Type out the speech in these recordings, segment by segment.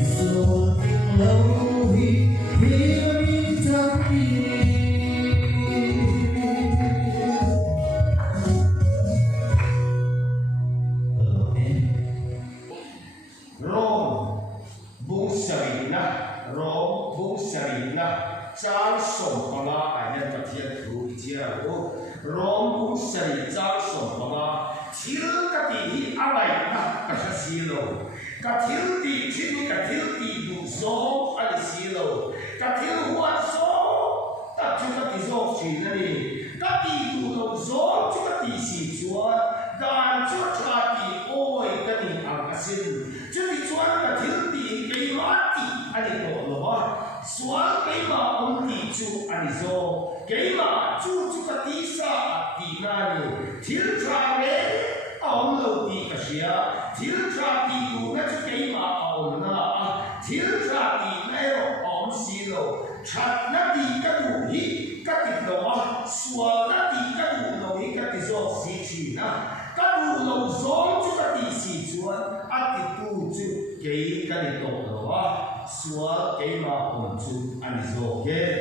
so lâu hi mi thắm hi Rom bung sarina chang som panga ai nan pathian thu chia ro Rom bung sari chang som panga thil ka ti hi alai na ka silo ka thil ti chin ka thil ti du zo ali silo ka thil huat zo ta chu ka ti zo chi na ni ka ti du lo zo chu ka ti si chuan dan chu cha ti oi ka ni ang asin chu ti chuan ka thil ti ke ma ti ani to lo wa sual ke ma om ti chu ani zo ke ma chu chu ka ti sa ti na ni thil tra re ông lâu đi cả xia thiếu tra đi đủ nó chỉ cái mà ông na thiếu tra đi này rồi ông xí rồi chặt nó đi cái đủ hi cái gì đó xóa nó đi cái đủ lâu hi cái gì đó xí chi na cái đủ lâu giống chú cái gì xí chuan cái đủ chú cái gì đó xóa cái mà ông chú anh zo cái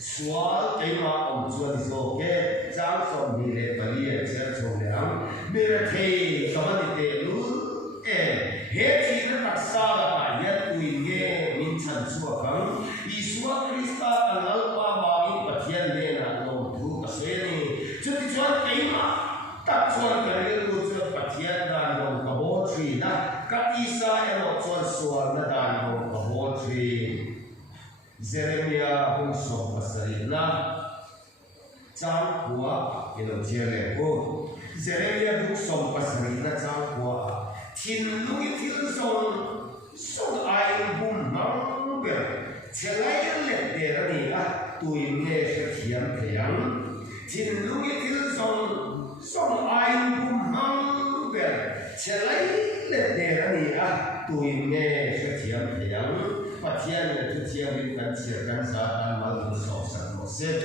xóa cái mà ông chú anh zo cái giáo xong đi lên bali sẽ trồng凉Mira thầy có vấn đề lu hết thì nó đặc xa là phải nhất tùy nghe minh trần xua kháng Isua Krista ở lâu qua bao nhiêu bậc thiên lên là lòng thu cả xe này chứ thì cho cái mà tập cho cái liên lưu cho bậc thiên là lòng cả bố trì na các Isa em nó cho xua nó đàn lòng cả bố trì Jeremiah hung song pasarina trang của cái đầu chia lẻ cô Jeremiah đúc song pasarina trang của thiên lui thiên song ai bùn măng bể sẽ lấy lệ để ra đi tụi nghe sẽ thiam thiam thiên lui thiên song ai bùn măng bể sẽ lấy lệ để ra đi tụi nghe sẽ thiam thiam phát hiện là thực hiện những cái chuyện căn xã an mà được sổ sẵn một xếp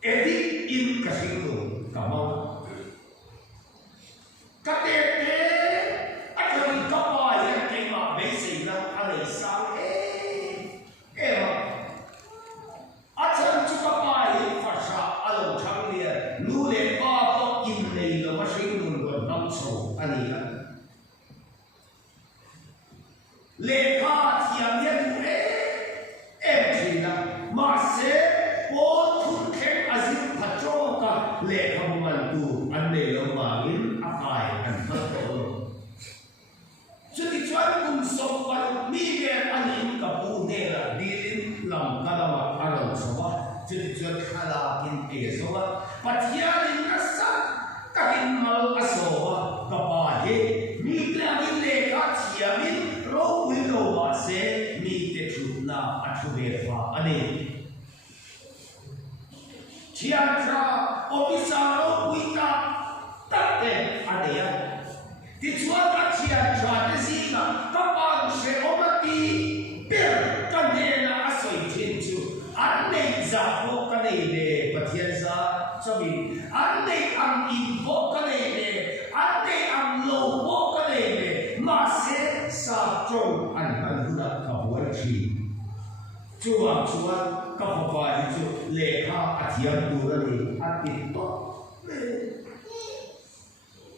edit in cái sinh tử cảm ơn các tế anh thấy có bài là cái mà mấy gì là anh ấy sao em anh thấy chú có bài là phát xã anh ấy thắng liền lưu lệ ba có in này là mà sinh tử còn năm sổ anh ấy lệ kha thiam nhân em chỉ là mà sẽ bố thun khen azim phát cho cả lệ kha mặn tu anh này là mà in akai anh phát tổ cho thì cho anh cùng sống vào mi về anh in cả bu này là đi đến làm cái đó mà anh làm sao vậy cho thì cho khai là kinh tế sao vậy phát hiện những cái sắc cái hình màu asova cái bài mi là mi lệ kha thiam in Rau willow wa se mi te chutna athuve fa ani chiatra ofisaro wita tatte adeya ti chuata chiatra te sina kapang se omati per kanena asoi chinchu anne za ko kanele pathian sa sabi anne am info kanele anne am lo ko kanele ma se sa trong anh hula ka buat chi chuan ka papa chu le kha athian tu ra ni atin to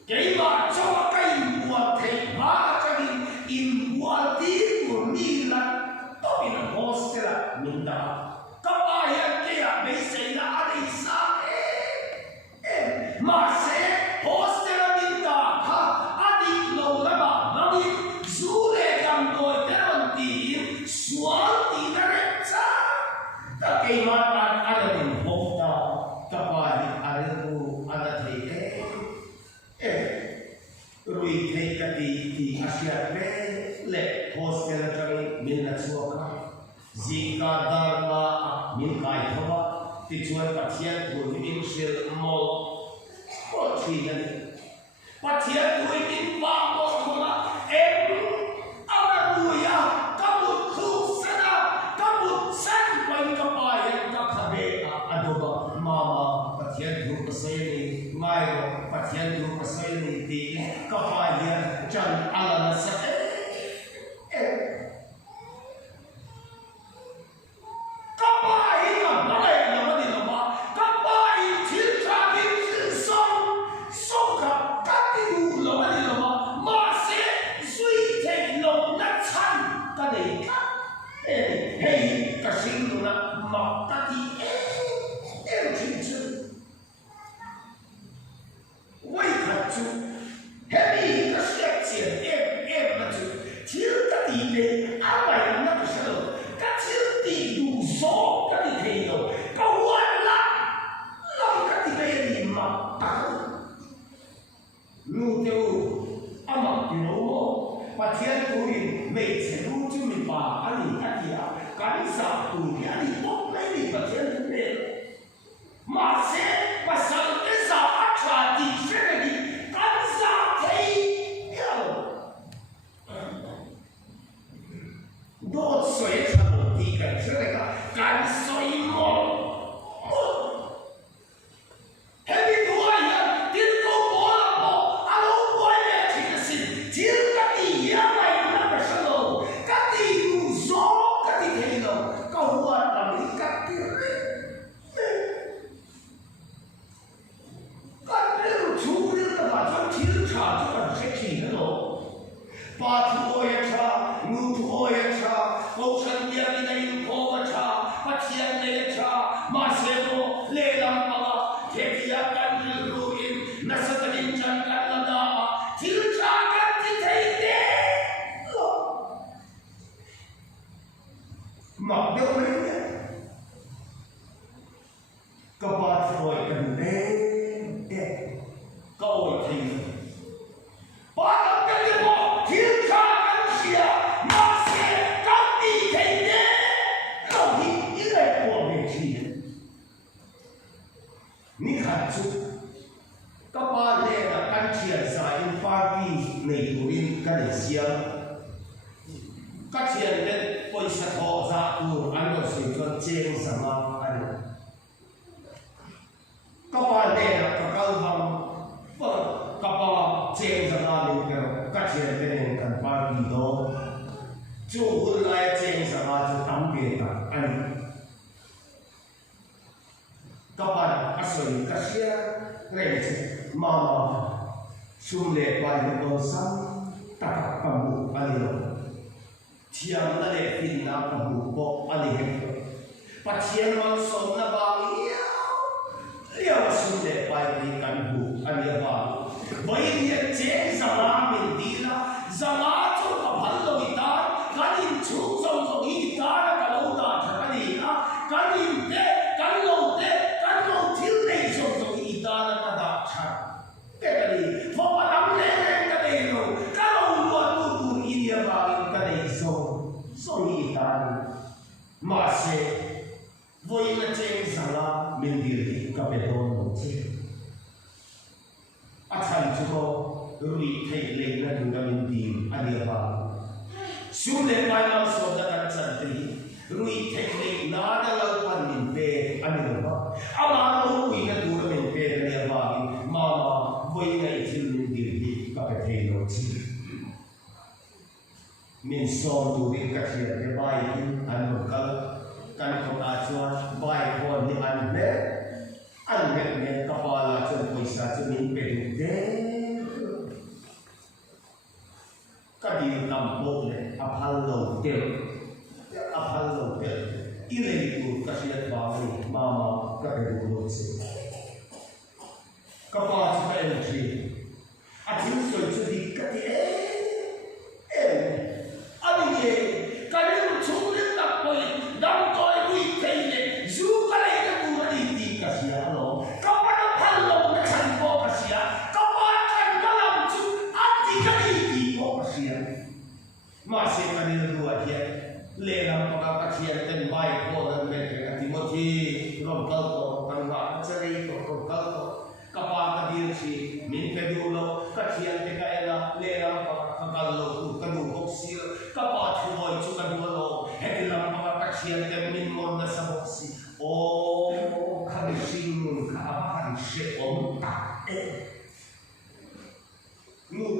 cái mà cho cái buat thầy ba cho đi in buat đi của mình là to bị nó hostel là mình đã các bạn hiện kia mấy xảy ra anh ấy sao mà sẽ hostel là mình đã ha anh ấy lâu lắm mà nó đi cái mà anh ấy học ta các bạn anh ấy rồi thấy cái gì Asia về lệ hostel cho mình là chúa cả zika dharma mình cái thôi thì chúa phát hiện của mình sẽ một có gì này phát hiện của mình ba một không em pathian tu pasai ni ti ka pa ya chan ala na sa kapai na malay na manilama kapai tiltra din song ka katigu lo manilama mase sui te lo na chan kadai ka hey kasing na makati tinchu wai khachu heavy ka step na chu til ka ti ne awai na ka shalo ka til ti du so ka ti thei lo ka wan la lo ka ti be ni ma ta lu teu ama you know pa thian tu in mei che lu chu mi pa ani atia kan sa tu ni ani bok mai ni pa thian tu ne ma se pasal esa atra di shedi kan sa thei yo do soi cha mo di kan shedi ka kan soi mo heavy boy ya tin ko bo bo alo boy ya tin sin tin ka ti ya mai na ka shalo ka ti u zo ka ti thei lo ka huwa ta mi ka ti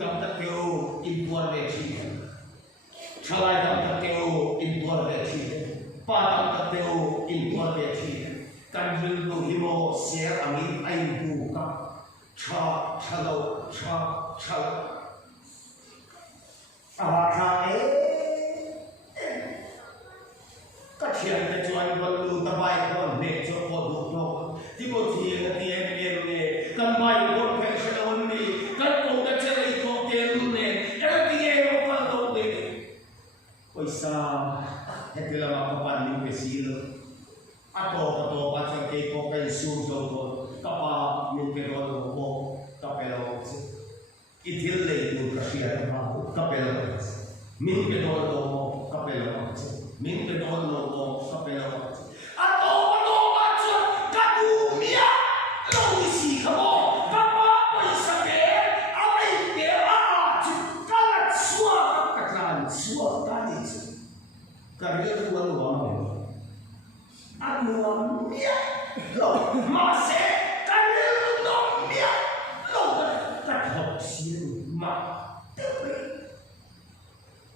tam ta kêu in tuan về chi chalai tam ta kêu in tuan về chi pa tam ta kêu in tuan về chi kan bil lu himo se amin ai bu ka chalo e các thiền cái chuyện còn lưu ta bài còn để cho họ đủ đâu thì một thiền là thiền này cần bài còn phải sẽ ôn đi cần cố cái chơi có tiền luôn này cái thiền nó còn đâu đấy ôi sao hết là mà các bạn mình phải xí rồi atau baca ke ko kai su so to tapa min ke ro ko tapelo itil le tu kasia ma tapelo min ke ro to tapelo min ke ro to tapelo atau baca kadu mia lo isi kamo papa isa ke ai ke tu kala suwa tani karya luang anu mia lo masih kalau mia lo tak opsi mak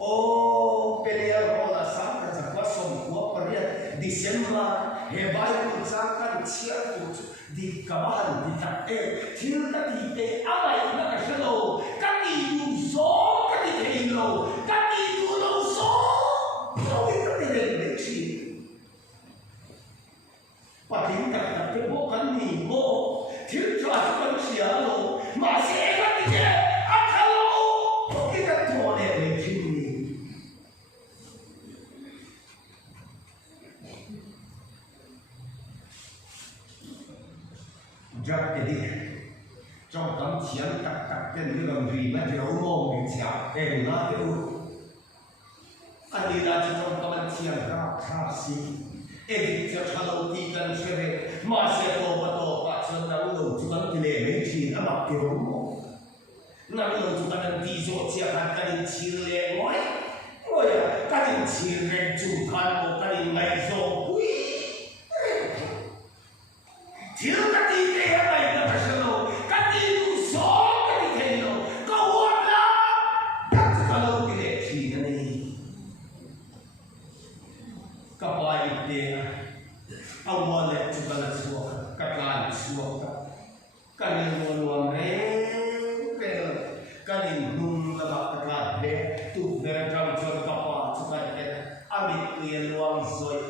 oh pilihan bola sama saja semua periat Desember hebat usahakan siapa di kawasan di takdir tidak di apa yang nak selalu kaki yuso kaki helo kaki dulu so itu tidak bersih paling tak bukan ni mo tidak manusia lo masih enak dia kalau kita tuh ada begini jadi trong tấm chiến tắc trên cái lòng gì mà thiếu mồm bị chảo em nó thiếu anh đi ra trong tấm chiến ra xí em cho cháu đi gần xe mà xe tô bắt cho nó đủ chúng ta thì để mấy chuyện nó mặc thiếu mồm nó đủ chúng ta đang đi rồi chia hàng cái gì chia lẻ nói ôi cái gì chia lẻ chúng ta một cái gì ngày rồi quý thiếu cái gì để này nó phải sửa cái gì đủ số cái gì thay đổi câu hỏi là các cháu thì để chỉ cái này các bạn đi ông mua lại chúng ta là xuống các bạn xuống cái này luôn cái này nung là các bạn để tụ về trong cho các bạn chúng ta cái amit tiền luang rồi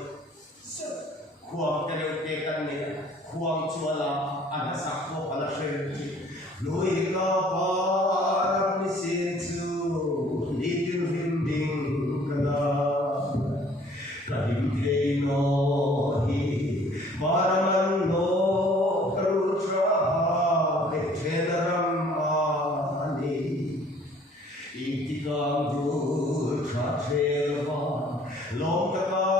khuang cái điều kiện cái này khuang chua là anh sắc của phải là xem lối lo pa mi xin chu đi tu hình đình cái đó cái hình thế nó hi maraman no karutra ke chenaram ani itikam du cha chelva long ta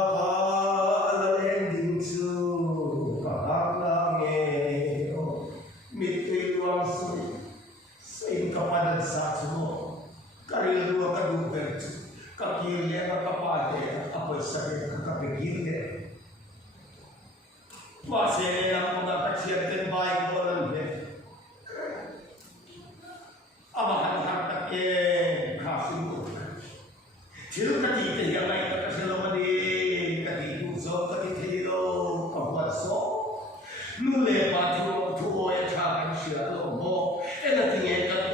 kepada satu kali dua kali bertu kaki lihat apa dia apa saya kaki dia masih yang mendapat siap baik orang dia apa harap ke kasih tidak kaki yang lain kasih lo di kaki so kaki tilo kawan so nule patu tuo ya cakap siapa lo enak tinggal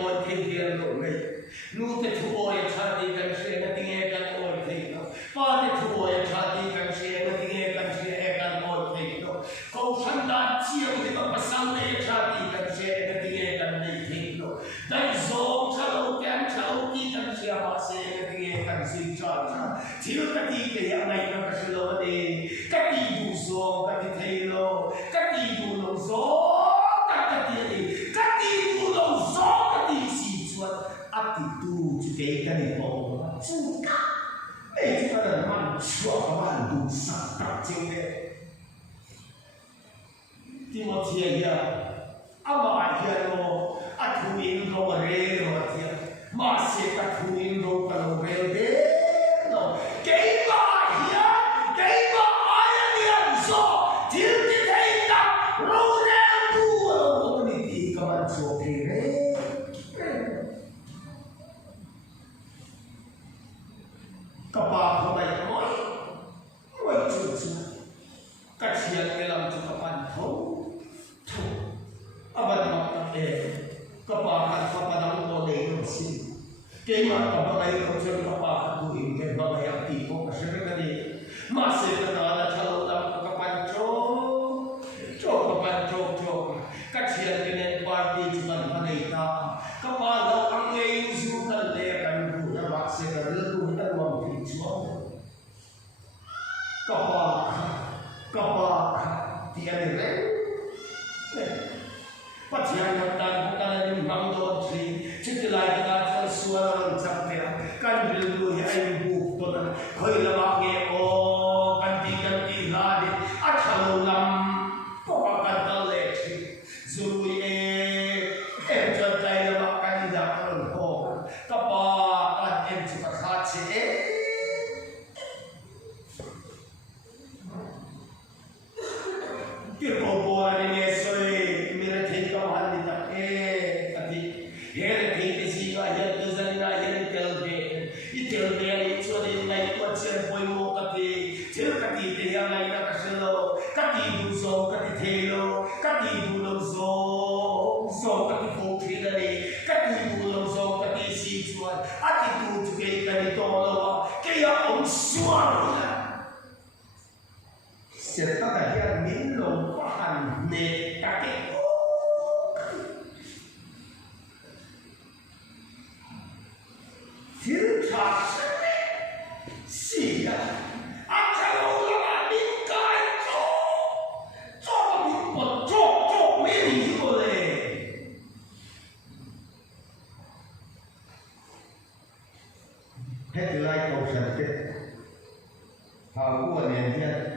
nu te thuo ya chati kan se na tinge kan oi thei no pa te thuo ya chati kan se na tinge kan se e kan oi thei no ko sanda chiam te pa pasang te chati kan se na tinge kan nei thei no dai zo chalo kan chalo ki kan se ma se na tinge kan se cha cha thil ka ti ke ya nai na ka se lo de ka ti du zo ka ti thei lo ka ti du lo zo ka ti ka ti du lo zo ka ti si chuan attitude cái này bộ chú cả để chúng ta là mang chua mang đủ sạch đặc trưng đấy thì một thiên ya ama ya lo atuin lo re lo thiên mà sẽ atuin lo kalau belde lo cái mà ai đi so thiếu cái thấy ta lo ra tu lo có đi thì các bạn so thế đấy kapag kamay mo'y chuchu. Katsiyan nilang chukapan abad makta kapag kapadang mo na yung sin. Kaya makabagay ko siya kapag duhin kaya bagay ang tipo kasi kani masih na calon lang kapancho katsiyan kinin party cuman panita kapag ang ngayon sukan lekan buya masih na rin na mga pinsuan kapag tiyan rin Patihan magtagpo ka na yung Mang Dodri, sitilay ka sa suwalang sakya, kanbil mo ay bukto na, ko'y lamaki o kanti-kanti hali, at halulam, papakadaleki, zuluy enjod tayo na makanida karon ko, kapag at enjod kakatsi kirpobuan ni Yesoy, serta kaya minum pahan ne kakek filter siya akalo lang bingkai to mi to mi ole headline of the hawa ne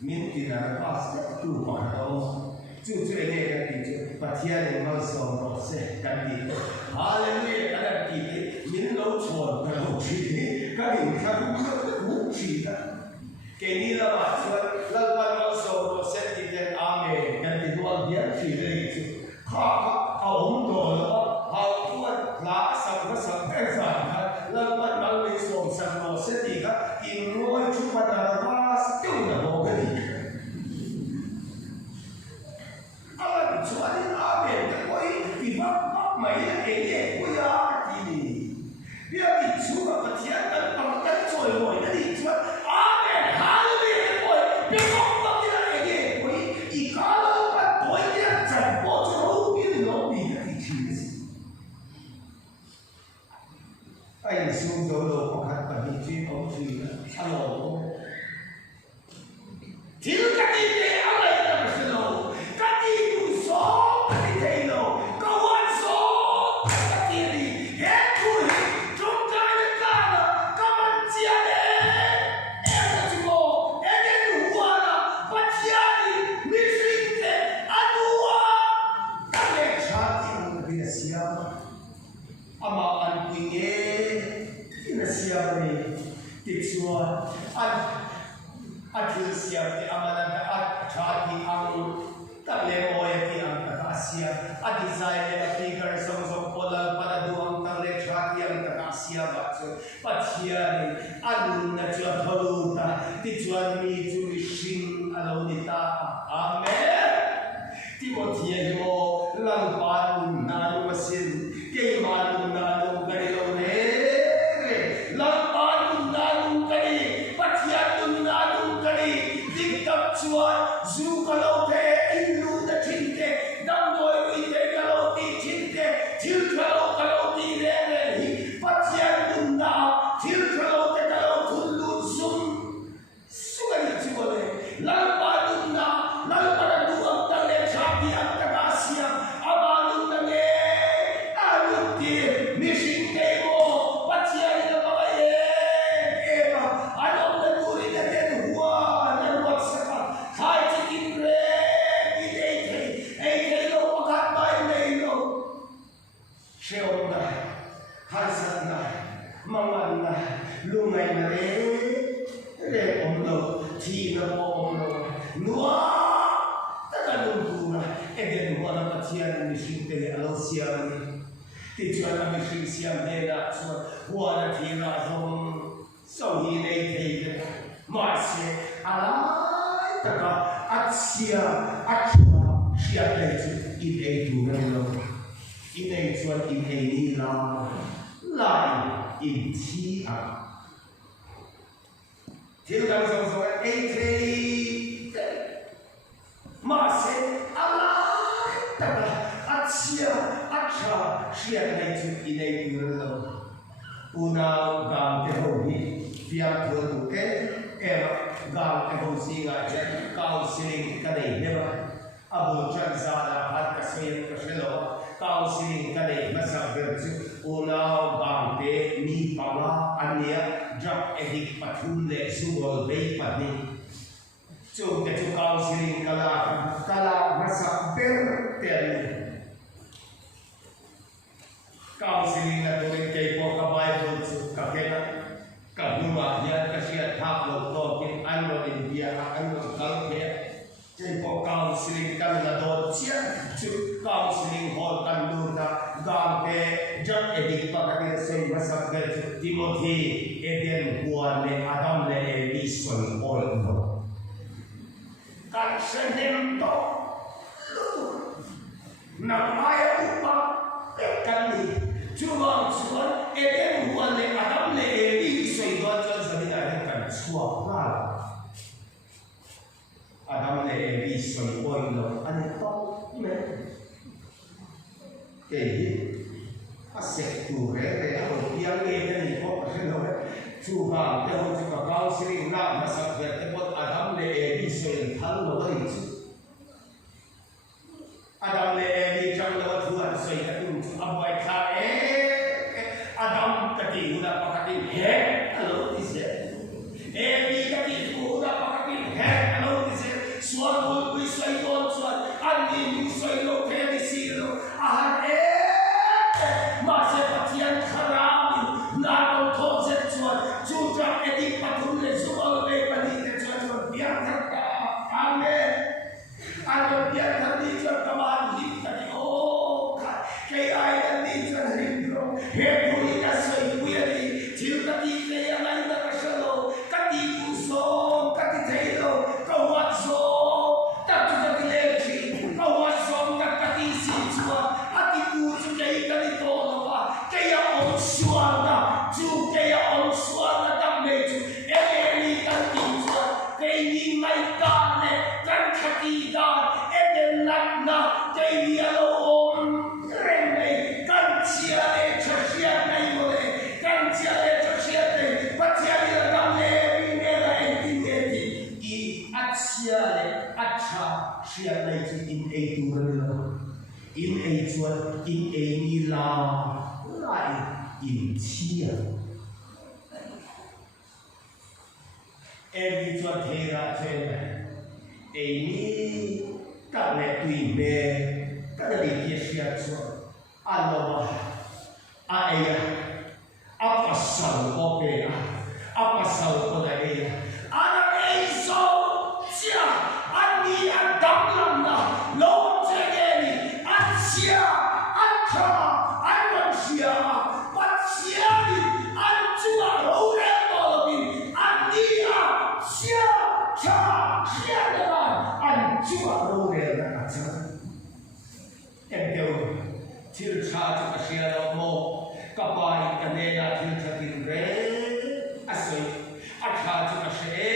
minti na pasta tu pakao cucu ini kan cucu patian yang mau sombong se kan di haleluya kan di min lo chon kan di kan uci kan kini lah macam lawan mau sombong se di dan amen kan di luar dia sih itu kau dolo kau tuan lah sampai lawan mau sombong se di kan ini cuma dalam soalnya aben koi tiba maya kuya ini dia bicara kecian dan pakai coy boy jadi cuma aben haleluya boy besok dia koi ikala kan boy dia campur jauh ini lobi kecil ayo sudah lo pakai pagi halo tidak ini apa yang berselo sau hi nei thei ke ma se ala ta ka achia achia sia nei chu in ei tu na lo in ei chuan in ei ni la lai in thi a thil kan so ei thei ma se ala ta ka achia achia sia nei chu in ei tu na lo unang gam te ho hi fiam thua tu ke ema gam te ho si nga chen kau siling ka nei hema abu chan za la hat ka soyem ka shelo kau siling ka nei masak ber chu unang gam te mi pama ania drop edik pathun le sugol bei pani chu te chu kau siling kala masak ber te kau siling na tuwing kay po ka Bible so ka kena ka buma yan ka siya haplo to kin ano din biya ano kalpe kay po kau siling kan na do siya chu kau siling hol kan do na gampe jam edik pa ka say masagal Timothy Eden Juan le Adam le Elison all no kan senem to na maya upa kan ni Chuang chuan Eden Juan le Adam le Eli soi do chuan sabina he kan chuang na Adam le Eli soi oi lo ani to me ke hi a se tu re re a ho piang e te ni ko pa se lo chu ha te ho chu ka kau sri na ma sa ve te pot Adam le Eli soi thal lo dai Adam le Eli chang lo thuan soi ka tu abai kha Adam kati udah pakatin he kalau dise Eli kati udah pakatin he kalau dise suara wisai don suara andi wisai lo kaya disilo ahad masa patian kharami nato tozet suara juta edik patun le suara le panite suara biar terka amen ada biar tadi suara kamar kita oh kayak ayat di suara hidro he in a chuan in a ni la lai in chia every chuan thera thera a ni ka le tui me ka le ti sia chuan alowa a aya a pasal ko pe a pasal ko da aya ana ei so chia ani a dam na lo Sia, Anta, Sia, but Sia, Antua, Rolemobi, Andia, Sia, Cha, Sia, Antua, Rolemobi, and go till charge of Sia more, Kabai, and then I think in red, I say, I charge of Sia,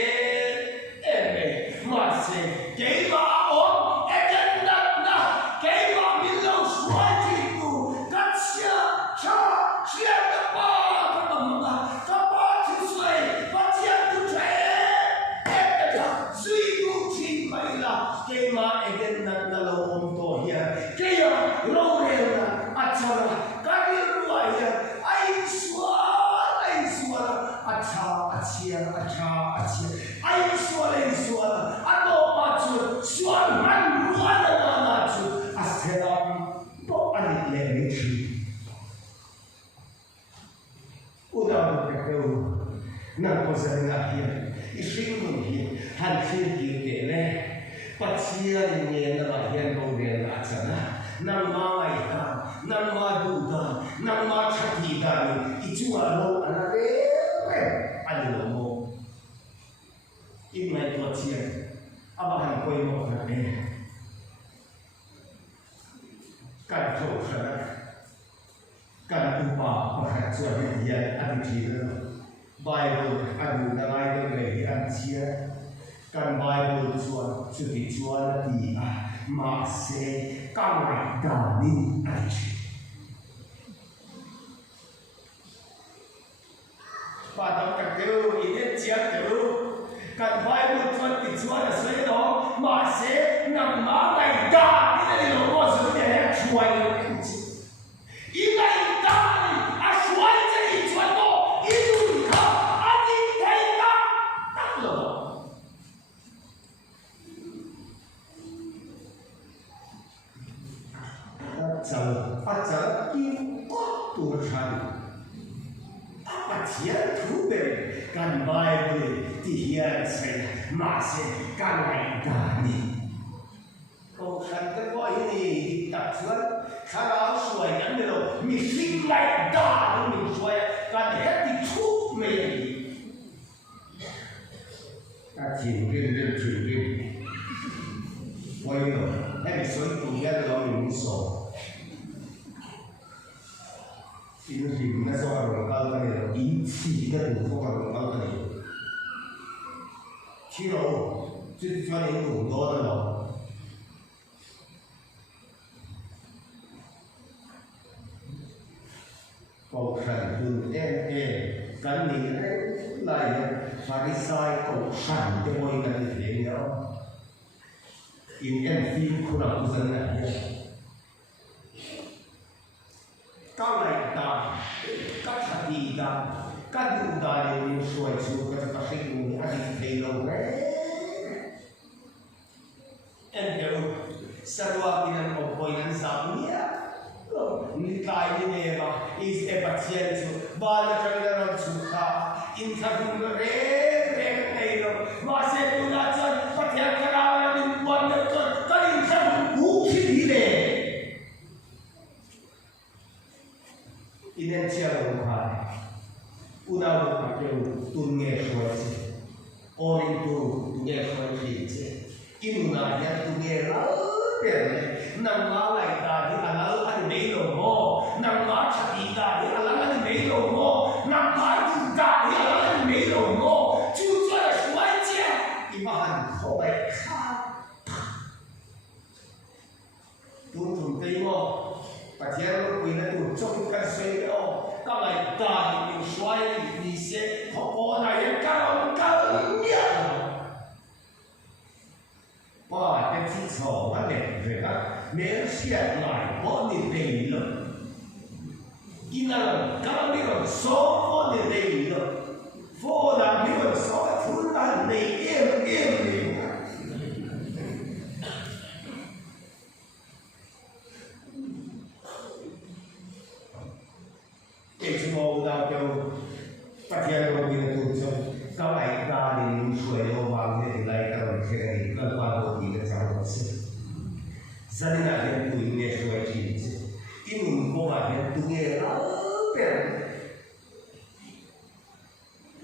and must say, gave on. Nang ko sa nga hiyan, ising mo hiyan, hansin hiyan kene, patsiya niya na hiyan kong hiyan at sana, nang mga itan, nang madudan, nang machatidan, ituwa mo anare, ano กันโชคชนะกันอุปาประหัตส่วนเดียนอันที่นั้นไบเบิลอันนั้นไงก็เลยอันเชียกันไบเบิลส่วนสุดส่วนที่มาเสกันไงดานิอันที่ปาต้องกันเดียวอีเดียเชียเดียวกันไบเบิลส่วนที่ส่วนเสียดองมาเสนังมาไงดานี่นั่นเราก็สุดเนี่ยช่วยอีไงดานี่อาช่วยจะอีช่วยก็อีดูเขาอาทิตย์ไทยก็ตั้งหรออาจารย์ยิ่งก็ตัวฉันอาเทียนทุเบกันไบเบิลที่เฮียนเสียมาเสกันไงดานี่ก็ฉันก็ว่าอีนี่ตัดส่วนข้าเราสวยกันเลยมีสิ่งไรด่ามีสวยกันเฮ็ดที่ทุกเมื่อถ้าถิ่นเรื่องถิ่นเรื่องไว้เนาะให้มีส่วนตรงนี้เราอยู่มุสลิมอินทิมนั่นสวรรค์กันเลยอินทีนั่นสวรรค์กันเลยที่เราจุดที่เราเห็นหุ่นโตนั่นหรอก็ขันดูกันนี่ไล่ฟาริสัยก็ขันจะมวยกันเองเนาะอินฟิล์มคุณภาพสัญญาก็ไล่ตามก็ชัดดีตามก็ดูได้เลยช่วยช่วยก็จะตัดสินอดีตเทโลเลยเดี๋ยวสรุปที่นั่นก็ยังสามีNikai neva is a pazienza, vale per la città, in caduto re, ma se tu la sai, fatti a carava di un buon dottore, dai in caduto, uccide! In cielo locale, una volta che tu ne esci, ora in tu ne esci, in un'aria tu ne esci, non male dai allaไม่ลงโม่นำมาชักอีกได้อะไรนั่นไม่ลงโม่นำมาดูได้อะไรนั่นไม่ลงโม่จู่ๆจะช่วยเจ้าอีบ้านเข้าไปฆ่าดูถูกตีโม่ประเทศเราคุยกันดูจงกันเสียเอาก็เลยตายมีช่วยมีเสียเขาโอนอะไรกันเนี่ยว่าเป็นที่สองนั่นเองนะครับเมื่อเสียหลายคนนี่เองเลยกินอะไรก็ไม่รู้สองคนนี่เองเลยฝนไม่รู้สองทุนอันนี้เองเลยชั่วโมงเราเดียวประเทศเรามีตัวจงก็ไล่ตาดินช่วยเราบางทีไล่ตาเฉยๆก็ว่าตัวดีก็จะรู้สึกZanina yang tu ini suai jenis, ini bukan yang tu ni apa?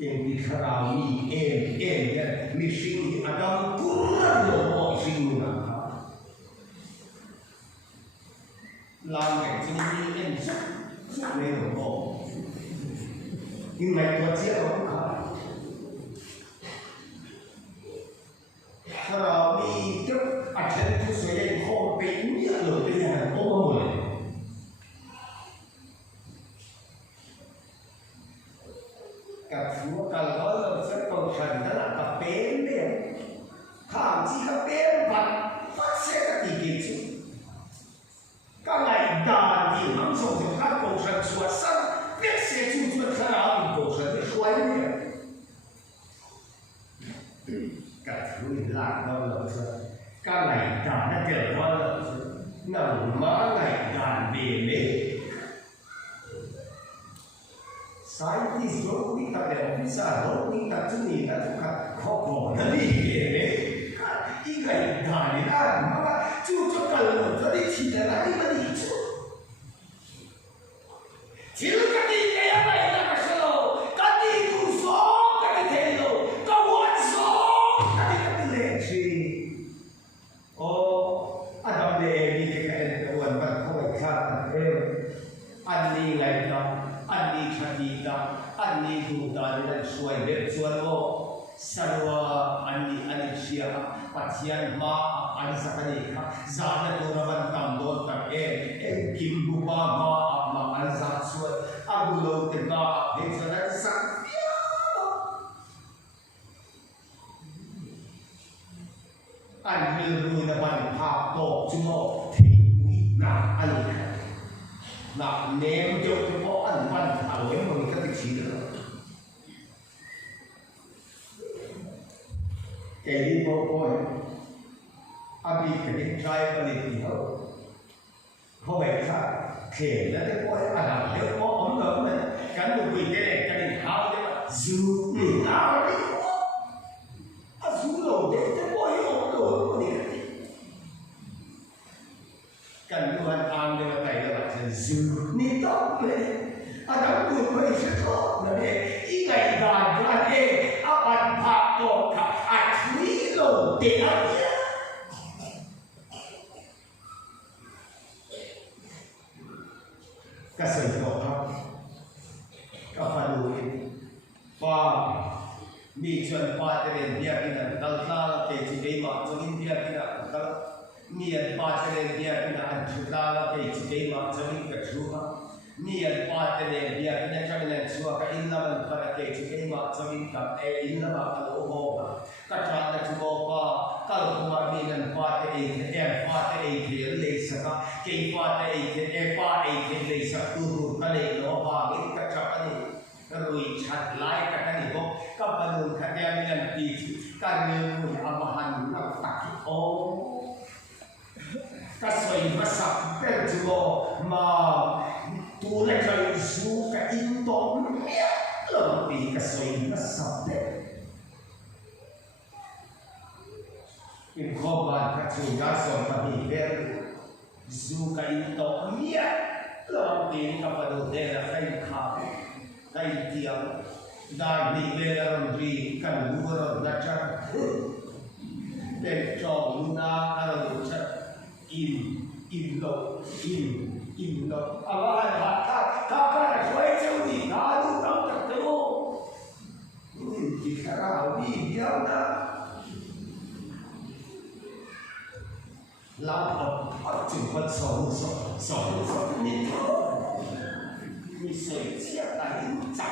Yang dikerami, yang misi ada kurang loh misi mana? Langit ini yang suai loh, ini macam siapa bukan? Kerami itu ada tu suai kopi ni ada yang boleh. Kalau kalau saya kalau dah tak pendek, ham jika pendek, pasti ketika itu. Kalau dah di langsung kita kalau suasana, biasa cuma kerana kalau saya suai ni. Kalau hilang kalau cái này cả nó kiểu đó là nằm má này đàn bề mê sai đi số quý tập đẹp quý xa đó quý tập chứ gì là chúng ta khó khổ nó đi bề mê ý này đàn đi ăn mà chú cho cần một cho đi chỉ là lại nó đi chú chỉ là cái gì cái này là cái sơ cái gì cũng số cái thế rồi cái quán số cái gì cái gì gì โอ้ Shantika, Ani Dutan dan Suai Berjualo, Sarwa Ani Anisia, Patian Ma Ansakanika, Zana Turaban Tamdon Tak Kim Buba Ma Anzat Suat, Abulo Tega, Hexanan Sakya. Anh lưu là văn học tổ chúng nó thì là anh là ném cho cái bộ anh văn thảo với mình các vị trí nữa cái đi bộ coi abi cái đi trai và đi thì không phải sao kể là cái coi làm nếu có ấm ấm này cán được vì cái này cái này hao đấy mà dư hao đấy dulu dia terbuai orang ni kan Tuhan ambil kaya macam zul ni tak boleh ada pun boleh sesuatu nanti ikai gagal apan pakok asli lo dia kasih kau kapan dulu fahamมีชนปาเตเรนเดียกินกัลลาเตจิเกมาจงอินเดียกินกัลมีอันปาเตเรนเดียกินอันชุดลาเตจิเกมาจงอินกัชัวมีอันปาเตเรนเดียกินจังอินชัวกับอินนามันปาเตจิเกมาจงอินกับอินนามาคัลโอโฮกัจจานัจโมปากัลโฮมามีนันปาเตเอปาเตเอเเลสกะเกปาเตเอปาเอเลสกตูรุกัลโนปามิกัจจานีรุยชัดไล่กันนี่พวกกับปนุนขัดแย้งกันปีการเงินหุ่นอาบหันนักตักโอ้ก็สวยมาสับเป็นจัวมาตัวเล็กใจสู้กับอินโตเนี่ยหล่อปีก็สวยมาสับเป็นอินโคบานกับชูยาสอนกับมีเรื่องสู้กับอินโตเนี่ยหล่อปีกับปนุนเดินไปข้าวKai tiang dan di dalam di kan luar nacar dan jauh na kalau nacar in lo awal kakak suai jauh di lalu tak tertemu jika rawi dia na lalu jumpa song ni你水下来长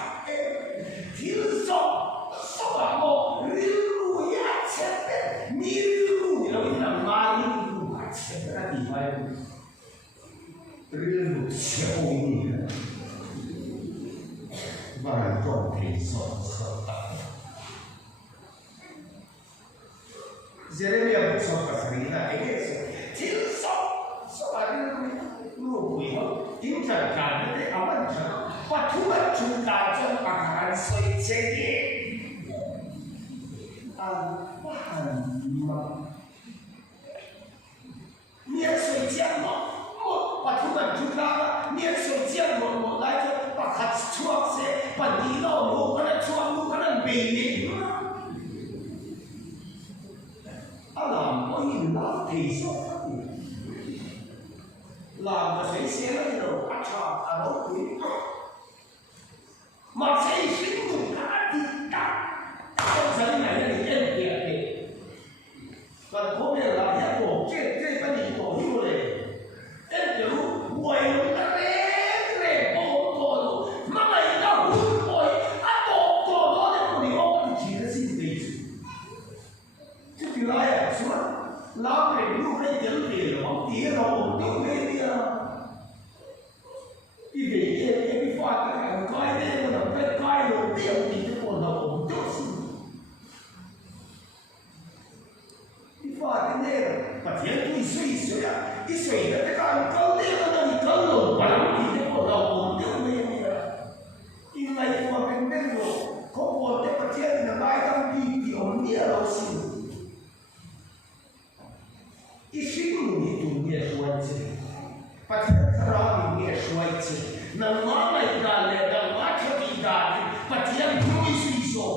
听说什么日路呀前面你日路你老想妈日路啊前面那地方日路前面万众陪送车现在也不说个什么呢也是听说什么日路以后经常干的阿文成把土门出大正把汗水切的啊嘛免水降嘛我把土门出大了免水降我来就把它戳些把地道路可能戳路可能背的阿拉我一拿提手làm mà sẽ xe lấy đồ ăn trò à đấu quý mà sẽ sinh dùng cả thì cả trong giới này là những em việc thì còn có bây giờ là nhà cổ trên cái gì cổ như này em kiểu quay nó rẽ bộ cổ mà mày nó hút bồi ăn bộ cổ đó thì một điều ông chỉ là xin gì chứ từ đây à xuống làm cái lúc đấy tiếng tiền bằng tiếng đâu tiếng đấy cái phát cái hàng coi đấy mà cái coi đầu tiên thì cái con đầu chút cái phát cái này mà tiền tôi suy à cái suy là cái con câu đấy nó đi câu lủng bằng thì cái con đầu chút này cái này mà cái này rồi có một cái phát triển là bài tăng đi thì ông nhớ đâu xin cái sinh thì tụi nhớ suy chứ phát triển ra thì nhớ suy chứ nang mamay gale nang macho gale pati ang suiso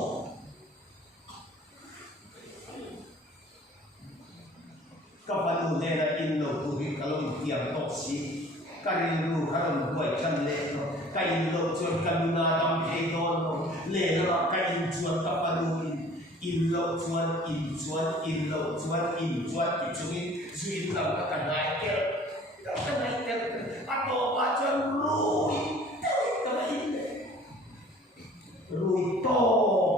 kapanu nena inno tuhi kalong tiang toksi karilu karon buay chan le kain lo chuan kamina dam thei don lo le la kain chuan ka palu in lo chuan in chuan in lo chuan in chuan ti chungin zui lam ka kanai ke ka nai ke ato ba chuan rui ka in rui to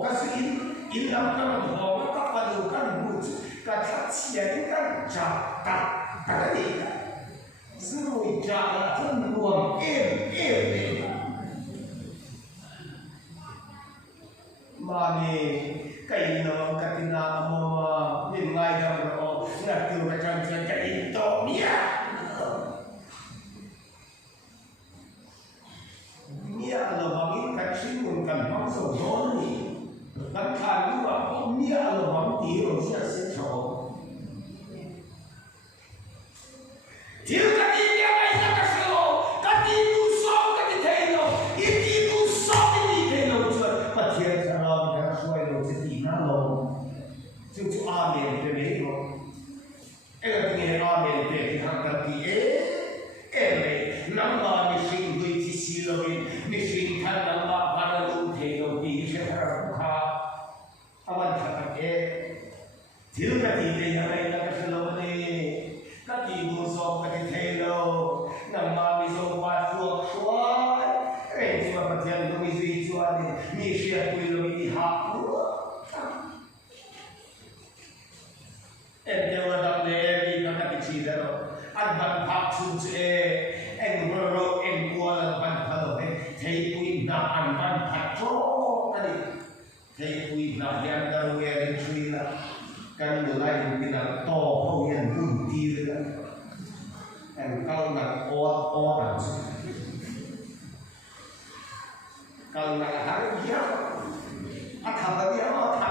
ka sin in lam ka ho ka palu kan bu ka thak chian kan cha ka ka ni rui cha la thân luồng em mà nè cái nó cái tin nào mà bên ngoài đó nó là từ cái chân chân cái to mía là bằng những cái sinh nguồn cần mong sầu gió này căn khăn như vậy mía là bằng tí rồi sẽ trổ thiếu cái gì kia này là cái sự cái gì tu sâu cái gì thế nào cái gì tu sâu cái gì thế nào chưa mà thiệt ra là cái xoay đầu sẽ tìm ra lâu chứ chú amen cái đấy rồi cái là cái amen cái thằng cái gì cái này nắm vào mình sinh với chỉ xí rồi mình sinh thằng nắm vào và nó luôn thế nào thì sẽ ra khá aman thằng cái thiếu cái gì thế này là cái sự lâu này các chị mua sắm các chị thấy đâu nằm mà mình dùng bát ruột xóa cái gì mà bắt chân nó mình duy xóa đi mình sẽ quỳ rồi mình đi học em đều là đặc biệt đi các chị đó anh bạn học chung chế em vừa rồi em qua là bạn thở thấy quỳ nào anh bạn học cho cái gì thấy quỳ nào em đâu nghe đến suy là kan mulai mungkin to kau yang bunti kan and kalau nak orang kalau nak hari dia apa dia apa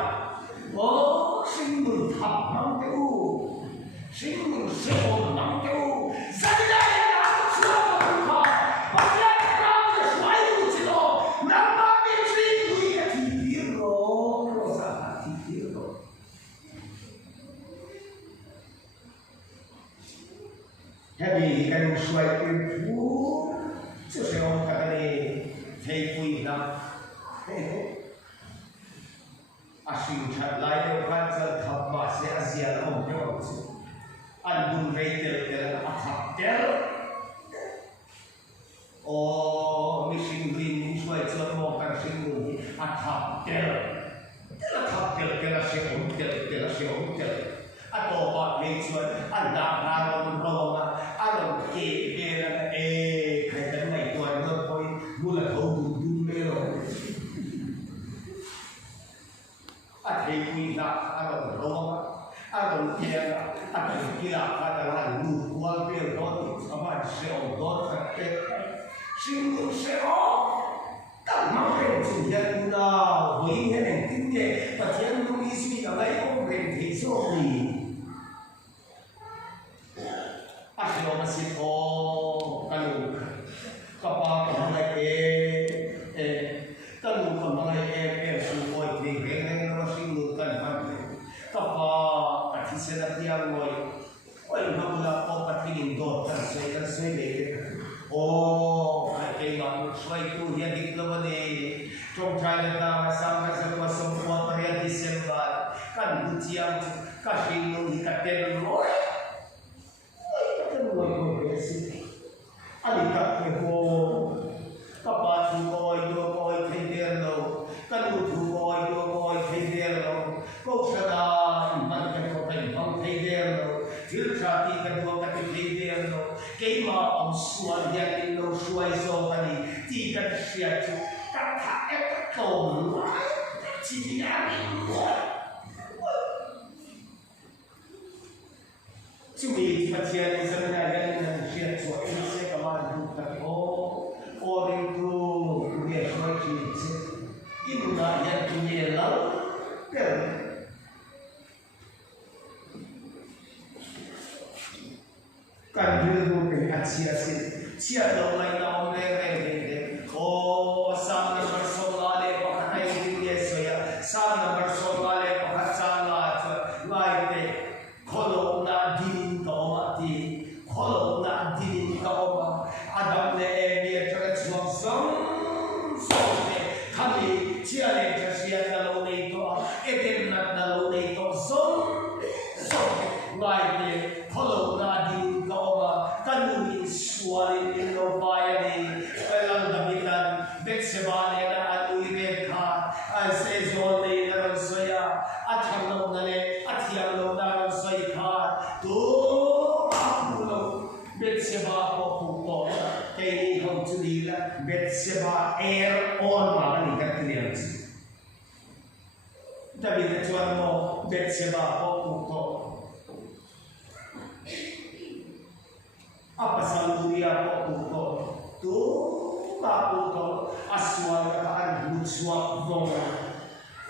oh single thap nang tu single seon nang tu saya yang aku sudah berkah banyak orang sesuai itu loh nama mesti dia tidur loh rosa tidur loh Happy kan suai itu, jadi orang kata ni, hei kui nak, asing chat lain orang cakap thap bahasa Asia orang jawab, andun reitel tel athap tel, oh missing green suai cakap orang singgung athap tel seom tel. Atau apa lecuan anda harus berdoa alam kebela kaitan mai tuan koi mula kau duduk melo athai kui nak alam berdoa alam kira akan kira adalah luar biasa sama seorang dokter singgung seorang tak mahu menjadi guna boleh yang tinggi pasien tu isi kalau orang disori asal masih kalau kapal kalau kalau semua ini dengan masih lukan mana kapal kasih sedang oleh manusia obat ini dokter saya oh kayak mana suai tu dia dikelabani trong jalan dah sampai semua terlihat disebar kan ujian kasih nuri katen loh Alika kepo, kapat koi kender lo, kanu koi kender lo, kau sada iman kau kau kender lo, filtrati kau kender lo, kema suai yang lo suai so kali, tiga siapa kata kau, cian cumi pasien sebenarnya dengan siapa suai saya kemarin bukan orang itu dia suai inilah yang punya kan kan dulu dengan siapa lain orang lain oh sama bersolale pakai dia saya sama bersolale pakai salah lain kalau nak kalau nak dinin kau adam le dia terus langsung chia lên cho xiên là lâu này to eten nát là lâu này to sống ngoài thì follow na đi câu mà căn nguyên xua đi lâu bay đi phải làm đặc biệt là biết sẽ ba này là anh uy biết cả anh sẽ做你那个水啊，啊长路那里，啊天路那个水卡，都阿不路，别些把我不过，给你好处理了，别些把 air on 嘛，你看这样子，特别的专门别些把我不过，啊不上路呀我不过，都阿不过，啊说那个俺不说弄。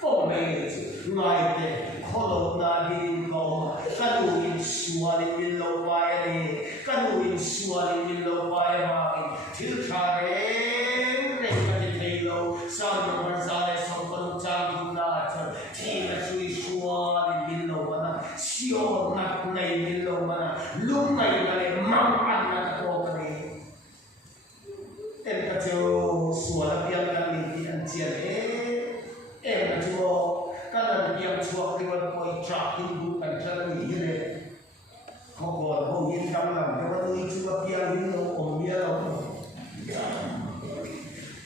phong này ngoài để khó lâu na đi lâu các người in xua đi lâu bay đi các người in xua đi lâu bay mà thiếu thà đến để cái gì lâu sao nhiềuวันsao lại sống con trang kim na cho thì là suy xua đi lâu mà siêu nặng này lâu mà lúc này là để mang ăn là có cái này em cái chỗ xua là biar kami đi ăn chiên em là chúa các lần biếng chúa khi mà coi trả kinh vụ cảnh cho nó nghỉ này không còn không yên tâm làm cho nó đi chúa biếng đi đâu còn biếng đâu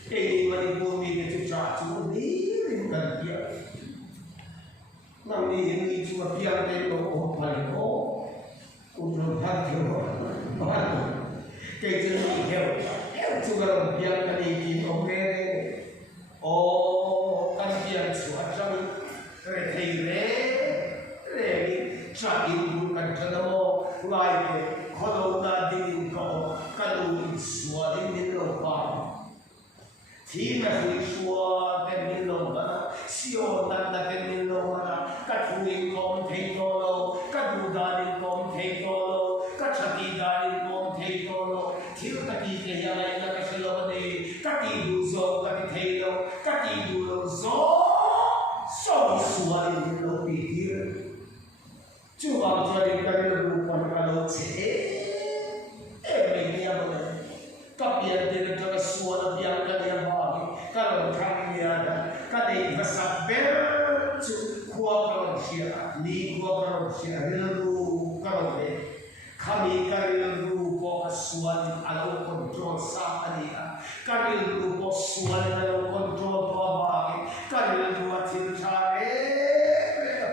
cái mà đi mua mình thì trả chúa đi cần biếng năm đi những đi chúa biếng đây đâu còn phải có cũng được phát triển cái chân đi theo chúa làm biếng cái đi tìm ông nghe oh, kan biar cuaca rehire, cak ibu kan cenderung lagi kalau nadin kau kalau suara ini lupa, tidak suara ini lupa, sionan ini lupa, katuin kom tegolo, kadudari kom tegolo, kacati dari kom tegolo, tidak kita yang lain nak selawat kati buzo kati thelo kati bulo zo so suari lo pikir cuma jadi kali rupan kalau ini apa tapi yang dia jaga suara yang kalian bagi kalau kami ada kali besar kuat manusia ni kuat manusia lalu kalau kami kali lupa suara alau kontrol saat dia kami lupa suara alau kontrol bagi kami lupa cinta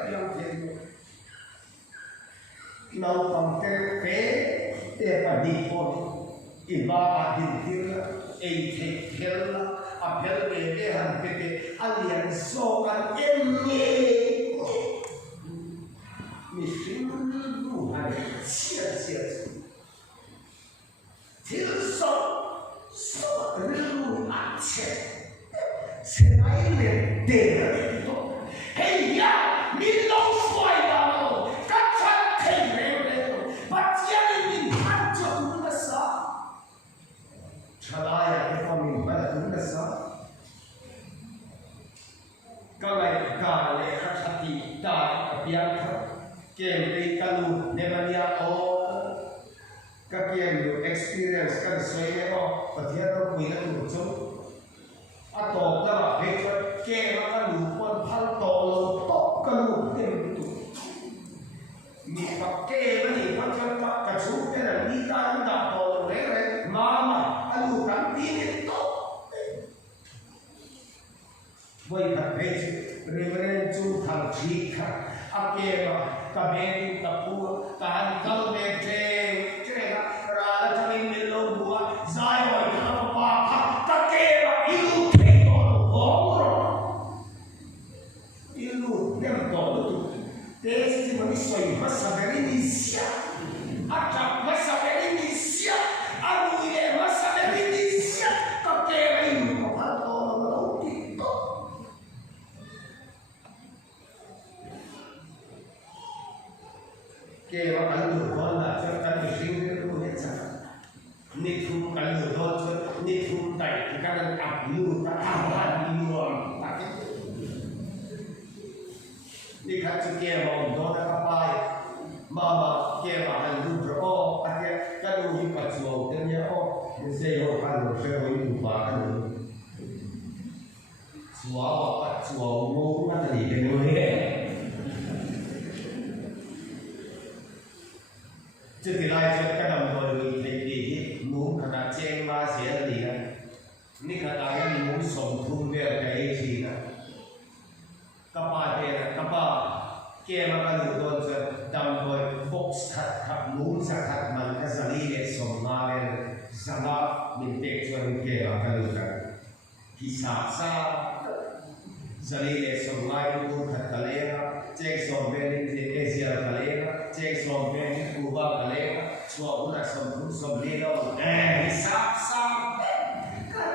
yang tiada lau pangke tepa di pon iba adil eitel apel han pete alian sokan enne mission Tuhan sia-sia tilso rilu aceh selain dera itu hei ya milong suai dalam kacan temere bacian ini hancur besar calaya kami pada besar kalau hati dan biar kembali kalau nemania kakian experience kan saya patihan punya lucu atau kalau hebat makan lupa hal tol top kalau itu ni pakai ni pakai tak kacau dan ni tak tol lele mama alu kan ini top boleh tak betul reverend tu thang jika akema kabeni kapur tahan kalau betul masa berinisia, acap masa berinisia, abu ini masa berinisia, kakek ini kau tahu itu. Kira kalau bola cerita disini punya cara, nikum kalau doa nikum tai, kalau abu tak apa diuang, nikah cikgu mau doa apa? Mama kira halu berapa? Akhirnya kalau hidup jauh dia mesti orang halu sewa itu bahkan chúa bắt chúa ngô mà thì cái người đấy chứ thì lại cho cái đồng đội thì đi muốn khả năng chen ma sẽ là gì đóนี่ขณะนี้มุ้งส่งทุนเรียกไอ้ทีนะกับป้าเองกับป้าเกี่ยมากันอยู่โดนจะดำโดยบกสัตว์ขับมุ้งสัตว์ขับมันก็จะรีเดส่งมาเลยสังกัดมินเต็กชวนเกี่ยมากันอยู่กันพิซซ่าซาจะรีเดส่งมาอยู่ขัดทะเลนะเจ๊ส่งเป็นที่เอเชียทะเลนะเจ๊ส่งเป็นที่คูบาทะเลนะชัวร์อุณหภูมิส่งเรียนพิซซ่าซา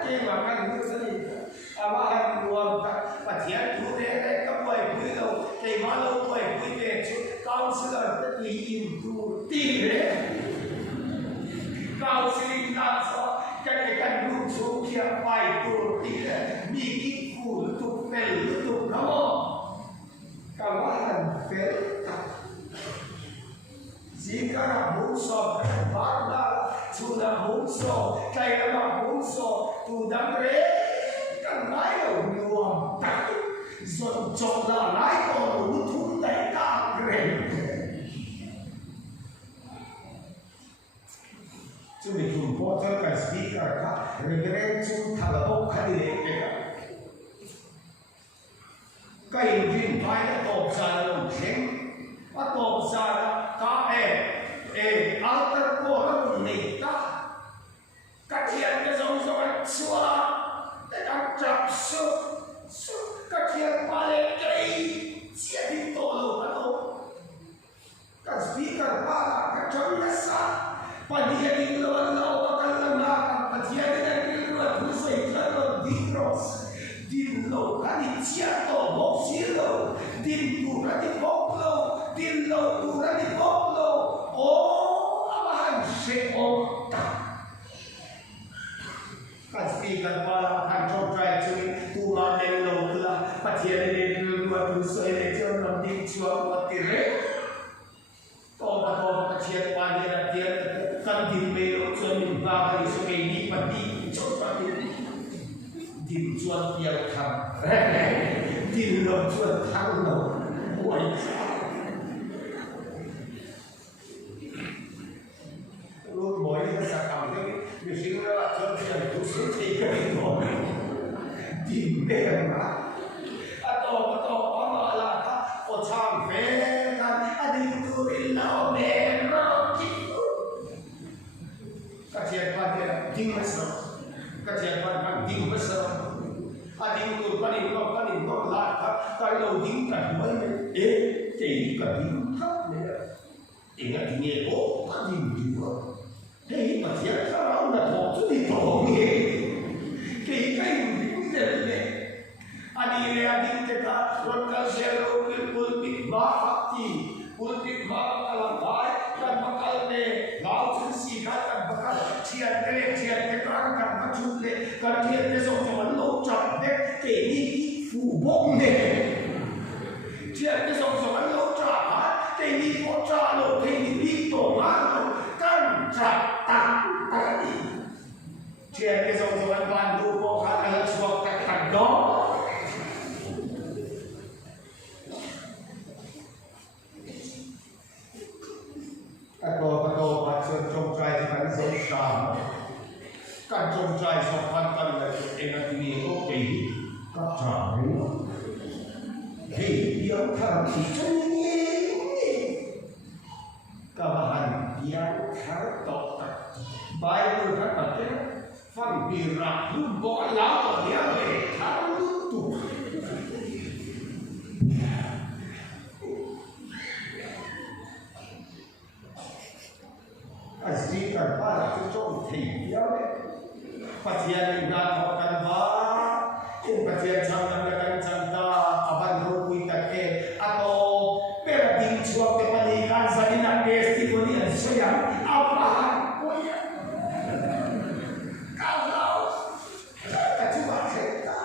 cái mà các người sẽ đi mà hàng nguồn và thiệt chủ đề đấy các buổi quý đầu cái mà lâu buổi quý về chút cao sư là tất nhiên im tu tin đấy cao sư linh ta so cái lúc số kia phải tu tin đấy mi kí phụ tu phê tu nó các bạn phê chỉ có là muốn so bán là chú là muốn so cái là muốn so tu đam rễ cần lái đầu nhiều tắc rồi chọn là lái còn đủ thun đầy cả rễ chú mình dùng bộ cho cái speaker khác regret chú thằng là bốc khai để cái viên phải là tộp ra là khen và tộp ra là cả alter cô nó nỉ ta các thiện cái giống rồi xua để đang chập các thiện qua lên cái chia đi tổ lục các tổ các speaker ba là các chọn nhất sát và đi đi luôn lâu và các lần là các thiện cái này luôn thứ gì là luôn đi cross đi lâu các đi chia tổ bốc chia lâu đi tụ ra đi bốc lâu đi lâu tụ ra đi bốc lâu ô abahan sẽ ôm các speaker ba là hàng trong trai chơi tu mà đen lâu là phát hiện lên mà tu soi lên cho làm đi chùa mà tiền đấy to phát hiện qua đây là tiền cần tìm về lúc cho mình vào cái số ngày đi mà đi cho phát hiện tìm chùa nhiều thằng tìm được chùa thằng nào quậy luôn mỗi cái sản phẩm cái việc sinh ra là cho tiền tu sửa thì cái gì đó tìm về mà to mà là có chàng về cái đi tu đi lâu nè nó chịu cái chuyện quan hệ kinh mới sợ cái chuyện quan hệ kinh mới sợ đi tu cái gì nó lại cái đầu kinh cả mấy ế chỉ cả kinh thấp này thì cái nghề ốp cái gì nữa thế mà thiệt ra là thọ chút thì thọ nghề cái gì này đi cái rồi cái xe rồi cái politik mà làm cái bakal này gạo chữ gì cái bakal thiệt cái cái chút này cái thiệt cái giống như mình lâu chọn đấy cái đi phủ bốc này thiệt cái giống như mình lâu chọn cái đi có trả rồi cái đi tổ án căn chặt tặng đi thiệt cái giống như mình ban đầu có khả năng chuộc cái thằng đó Atau hasil congcai di mana sesama, kan congcai sopan kan dari enak ini oke, kacau, hei dia kan ini, kawan dia kartok, Bible kata fang birak lumbo laut dia lekar lutu. Asli terpala cocok tiada. Pasien ingat makan bar, pasien jangan makan janda, abang rukui take atau peradik cuak kepanikan salina pesti konian sayang apa koya. Kalau kecuali kita.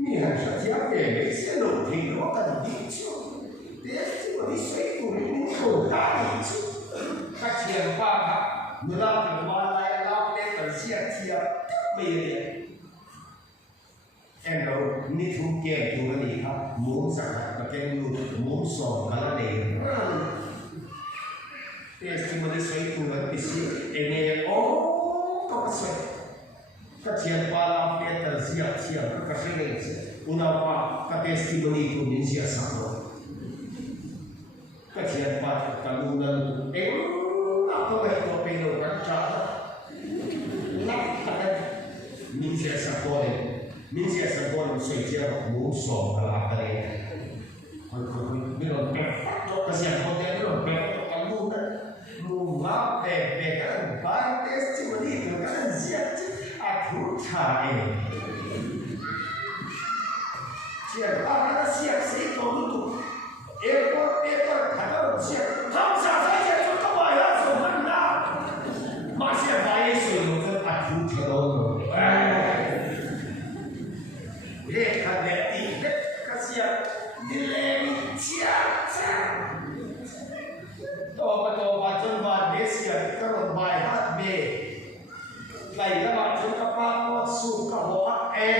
Minha chateada é esse não tem nota disso. Desse por isso é por isso. pa ha nula ki ma lai la pe ka sia tia me ye endo ni thu ke tu ni ha mu sa ka ke lu mu so ka la de testimony sai tu na pisi ene o to se ka tia pa la pe ka sia tia ka se ne una pa ka testimony tu ni sia sa no ka tia pa ka lu na apa itu pelo kaca nak tak min sia sapone soi dia mu so kala kare ko miro pe to kasia hotel miro pe to kamu na mu ma pe kan ba testimony to kan sia aku thai sia apa sia sei to tu ekor kata sia tham sa sai sia to ba ya so man na ma sia ba ye so no ka aku tharo no Lekadeti kasia dilemi tiata. Toba jun ba desia karo bai hat be. Lai la ba jun ka pa ko su ka ho a e.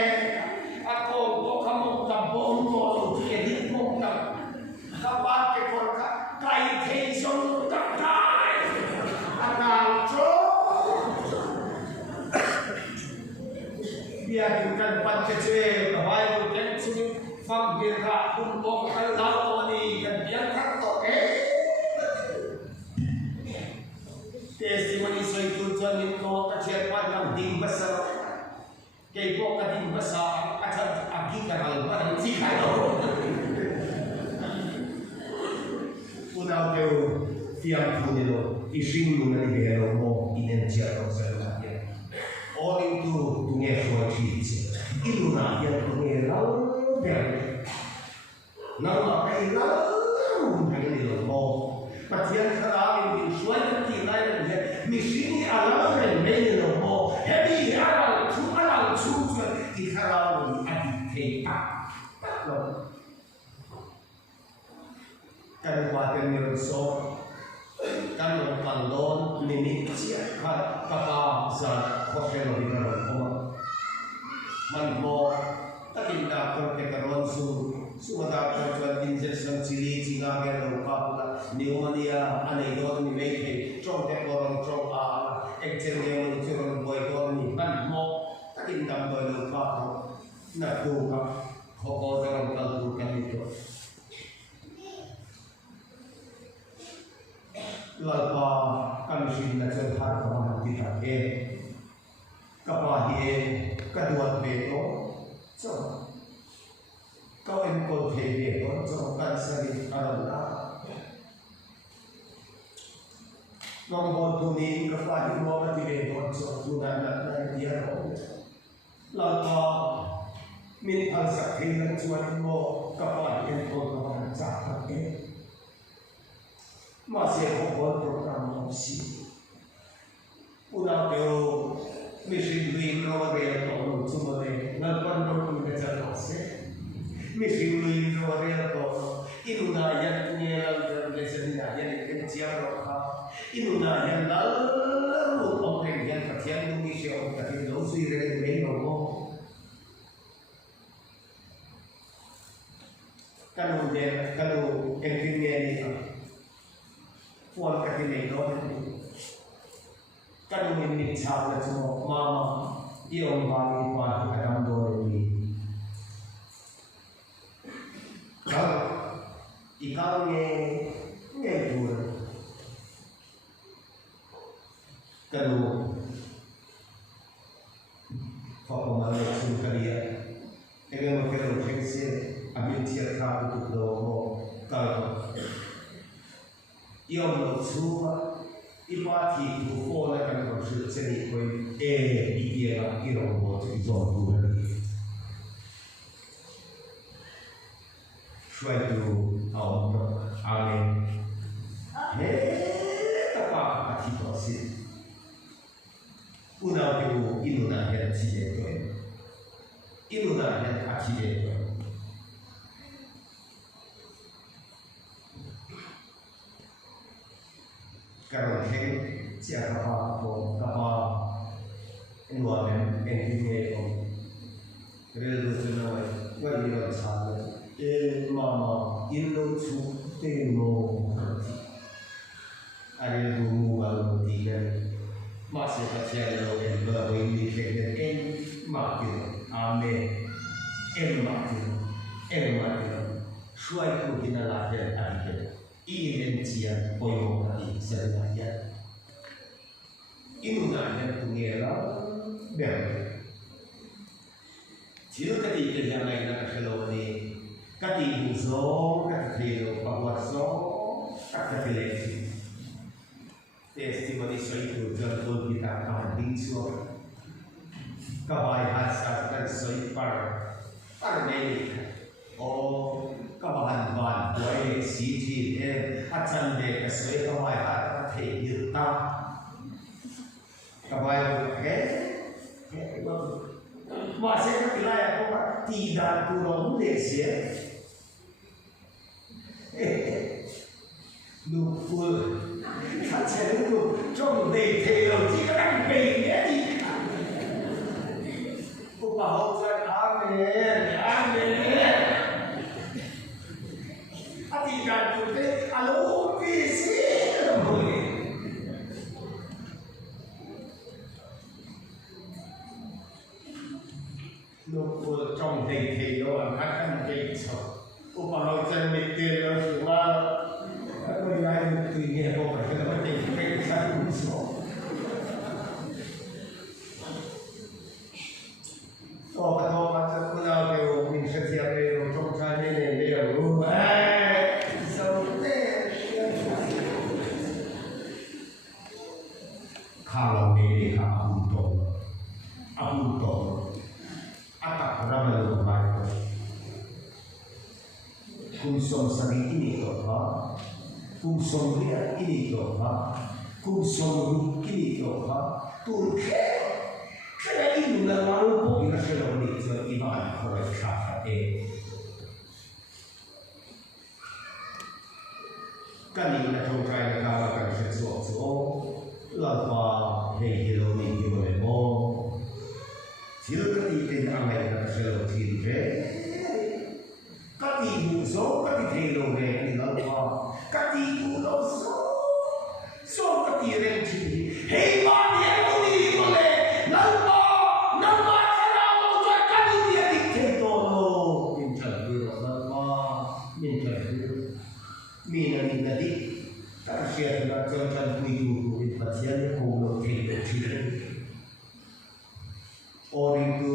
Ako ko kamu ka bom ko tu ke di mo ka. Ka ba ke ko ka kai te song ka kai. Anang cho. Biar bukan pancece bahaya bukan sini fam birra untuk kalau ni kan biar tak toke testimoni saya itu jadi kau kecil pada ding besar kayak kau ding besar aja agi kalau pada si kalau punau kau tiap pun itu isin mana dia mau energi atau sesuatu orang itu dunia kualitas itu nak yang dunia lalu dan nama kain lalu yang ini loh Patian kalau ini suatu kita yang misi alam yang ini loh jadi alam tu di kalau adi kita loh kan buatnya merusak kan mengkandung ini siapa kata zat hotel di dalam rumah manbo tapi dapur keteruan semua dapur jual injection cili cina belu kapula pneumonia aneh ni meke trong orang trong ekcen yang mencuri boy ni manbo tapi dapur belu kapula nak buka koko dalam kalbu kan itu lalpa kami sudah cerita tentang kita kepahiye kedua beto so kau engkau beto so kan sering karena nombor tuni kepahiye mau beto so tunan dan dia lalpa min alsakhi dan cuan mo kepahiye engkau kawan cakap masih kokon program opsi. Udah teo mesin duit no ada tolong cuma deh, nalpan dong kita cakap mesin duit no ada tolong. Ini naya punya lalu lesson naya kerja roha. Ini naya lalu orang yang kerja Indonesia orang kerja dosi rene nomo. Kalau engineer ni puan kaki negara itu kan ini cara semua mama iom bagi pada dalam dua ini kalau ikannya ngejur kalau pemalas sukaria dengan kalau fiksi ambil tiada untuk doa kalau要有出发，一把提不过来，可能是这里会一边啊，一种我这种路的里，衰度好的阿妹，大把提高些，不能就一路那边提的对，一路那边他提的对。Karena siapa pun apa environment engineer om real betul wah ini orang sahaja mama Indo tu temo ada dulu baru tiga masih kecil lo baru ini kecil makin amin makin suai tu kita lahir aja ini dia poin tadi sebenarnya ini nanya pengira ber jika ketika yang lain nak kalau ni ketika musuh ketika pawasno ketika testimoni itu jatuh kita panding suara kebaikan sahaja soi par ini oh kebaikan boleh sih acan dek soi kebaikan terhita kebaikan masih wilayah kota tidak kurang Malaysia lupul kaca itu trong detail jika kan pengen di upahausan amin hati dan juga alo visi lupul trong detail akan detail upahausan detail semua tôi lại tùy nghề bộ phải là vấn đề cái sao cũng số to mà tôi nào đều mình sẽ thiệt đều trong trái này đều luôn sao thế kalau ini aku to atak ramai ramai kusum sering ini to kusum dia ini doa, kusum ini doa, turke. Saya ini lalu pun kita sudah melihat iman oleh kata kan ini kita coba kalau kita sesuatu, lalu hei ni boleh mo, jika kita ambil kita sudah tinggal, kati musuh kati helo ni lalu kati pulau so kati renci hei mani aku ni boleh nama cara mau jual kami dia diketolo minta mina di tak siap nak jual kuiku di pasien kulo kilo orang itu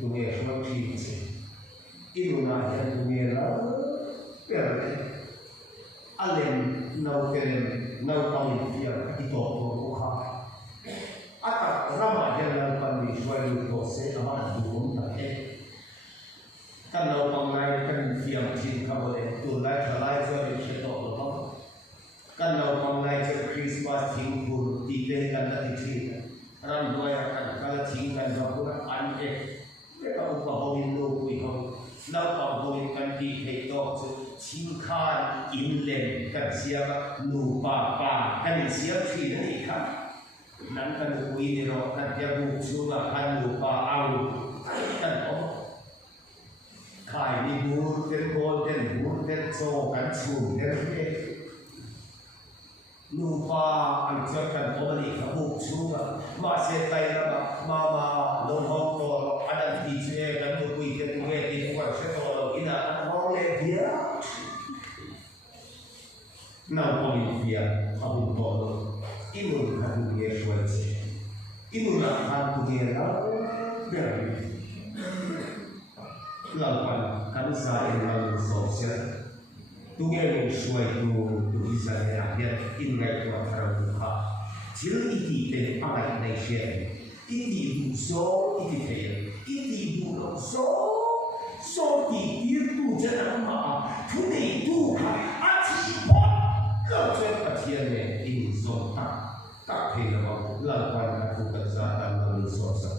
punya semua cinta itu nak yang punya per alem nau tahu dia itu bukan atau ramai yang lakukan di suatu proses amat dukung tak kan nau pangai kan dia cinta boleh tu lai suatu sesuatu kan nau pangai Christmas tinggal di kan di ram dua kan kalau tinggal berapa ane mereka upah window kuihเราเอาโดยกันที่เหตุชิงคานอินเลนกันเสียลูปากันเสียที่นั่นอีกครับนั้นกันคุยในรถกันจะบุกชูกันลูปาเอากันออกขายมีบูรเดนโกลเดนบูรเดนโซกันชูเดนเอลูปาอันเจ้ากันออกมาอีกบุกชูมาเสร็จไปแล้วมาลงห้องตัวอันนั้นที่เชื่อกันคุยกันเวทีว่าเชื่อตัวkita oleh dia nampaknya dia kabur tolong ini kan dia suci inilah kan dia berarti lakukan kan saya dalam sosial tujuan suatu tulisan rakyat ingat orang buka jadi itu apa yang saya ini musuh ini musuh so di itu jangan maaf, tu itu kan, aci pun kerja kerjanya ini sontak, tak kira lakukan aku kerjaan lalu sosial